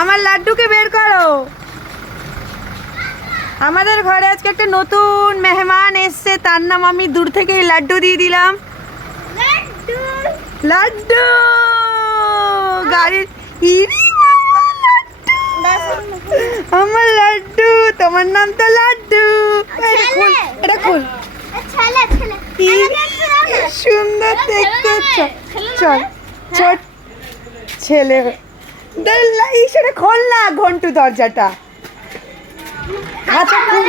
আমার লাড্ডুকে বের করো। আমাদের ঘরে আজকে একটা নতুন মেহমান এসছে, তার নাম আমি দূর থেকেই লাড্ডু দিয়ে দিলাম। লাড্ডু গাড়ির আমার লাড্ডু, তোমার নাম তো লাড্ডু। এটা খুল, সুন্দর দেখতে। চল ছোট ছেলে সেটা খোল না ঘন্টু দরজাটা। খাঁচা খুল,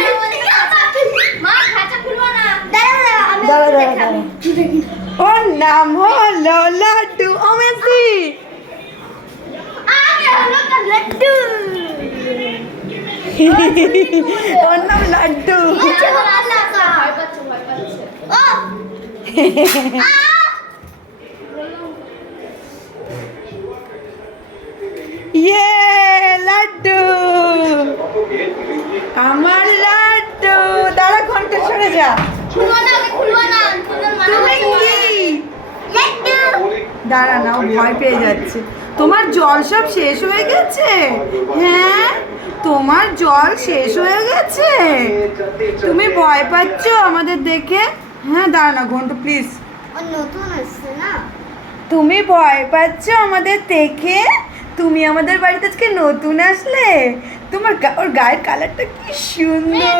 ওর নাম হলো লাড্ডু। ও মেসি ওর নাম লাড্ডু। ইয়ে লাড্ডু, আমার লাড্ডু। দাঁড়া ঘন্টা সরে যা। দাঁড়া না, ভয় পেয়ে যাচ্ছে। তোমার জল সব শেষ হয়ে গেছে? হ্যাঁ, তোমার জল শেষ হয়ে গেছে। তুমি ভয় পাচ্ছ আমাদের দেখে? হ্যাঁ দাঁড়া না ঘন্টু প্লিজ। নতুন আসছে না, তুমি ভয় পাচ্ছ আমাদের দেখে? তুমি আমাদের বাড়িতে আজকে নতুন আসলে। তোমার ওর গায়ের কালারটা কি সুন্দর।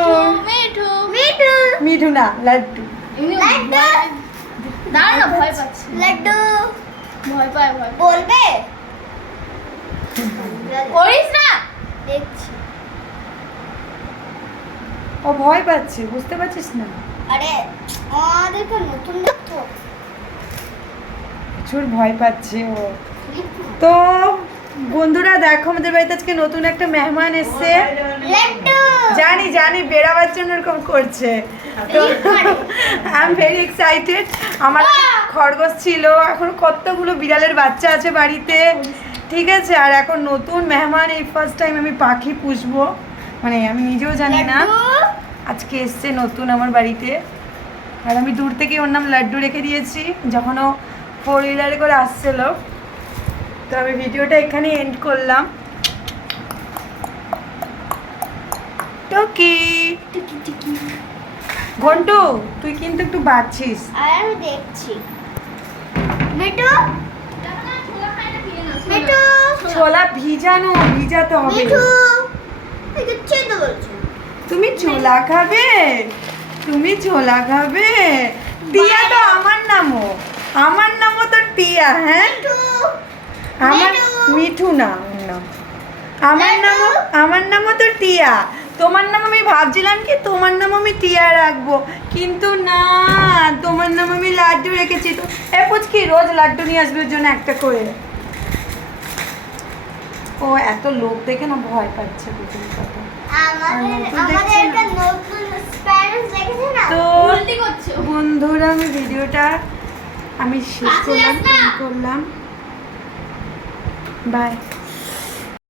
মিঠু মিঠু মিঠু না লাড্ডু। লাড্ডু ভয় পাচ্ছে। লাড্ডু ভয় পায়, বলবে করিস না। দেখছি ও ভয় পাচ্ছে, বুঝতে পারছিস না? আরে আমাদের তো নতুন তো প্রচুর ভয় পাচ্ছে ও। তো বন্ধুরা দেখো, আমাদের বাড়িতে আজকে নতুন একটা মেহমান এসছে। লাড্ডু জানি জানি বেড়াবার জন্য এরকম করছে, তো আই এম ভেরি এক্সাইটেড। আমার খরগোশ ছিল, এখন কতগুলো বিড়ালের বাচ্চা আছে বাড়িতে, ঠিক আছে। আর এখন নতুন মেহমান, এই ফার্স্ট টাইম আমি পাখি পুষবো, মানে আমি নিজেও জানি না। আজকে এসছে নতুন আমার বাড়িতে, আর আমি দূর থেকে ওর নাম লাড্ডু রেখে দিয়েছি যখন ও 4 হুইলারে করে আসছিল। তো আমি ভিডিওটা এখানে এন্ড করলাম। টকি ঘন্টু, তুই কিন্তু একটু বাড়ছিস। আর আমি দেখছি। মিঠু মিঠু ছোলা ভিজানো, ভিজাতে হবে। মিঠু দেখছি তো বলছো তুমি ছোলা খাবে? তুমি ছোলা খাবে? টিয়া তো আমার নামও, আমার নামও তো টিয়া। হ্যাঁ আমার মিঠু না, আমার নামও তো টিয়া। তোমার নাম আমি ভাবছিলাম কি তোমার নাম আমি টিয়া রাখবো, কিন্তু না, তোমার নাম আমি লাড্ডু রেখেছি। তো এ পুচকি রোজ লাড্ডু নিয়ে আসবে ওর জন্য একটা করে। ও এত লোক দেখে না ভয় পাচ্ছে বুঝলি কথা। আমাদের একটা নতুন স্প্যানিশ দেখেছে না, তো উল্টি করছো। বন্ধুরা আমি ভিডিওটা শেষ করলাম, বাই।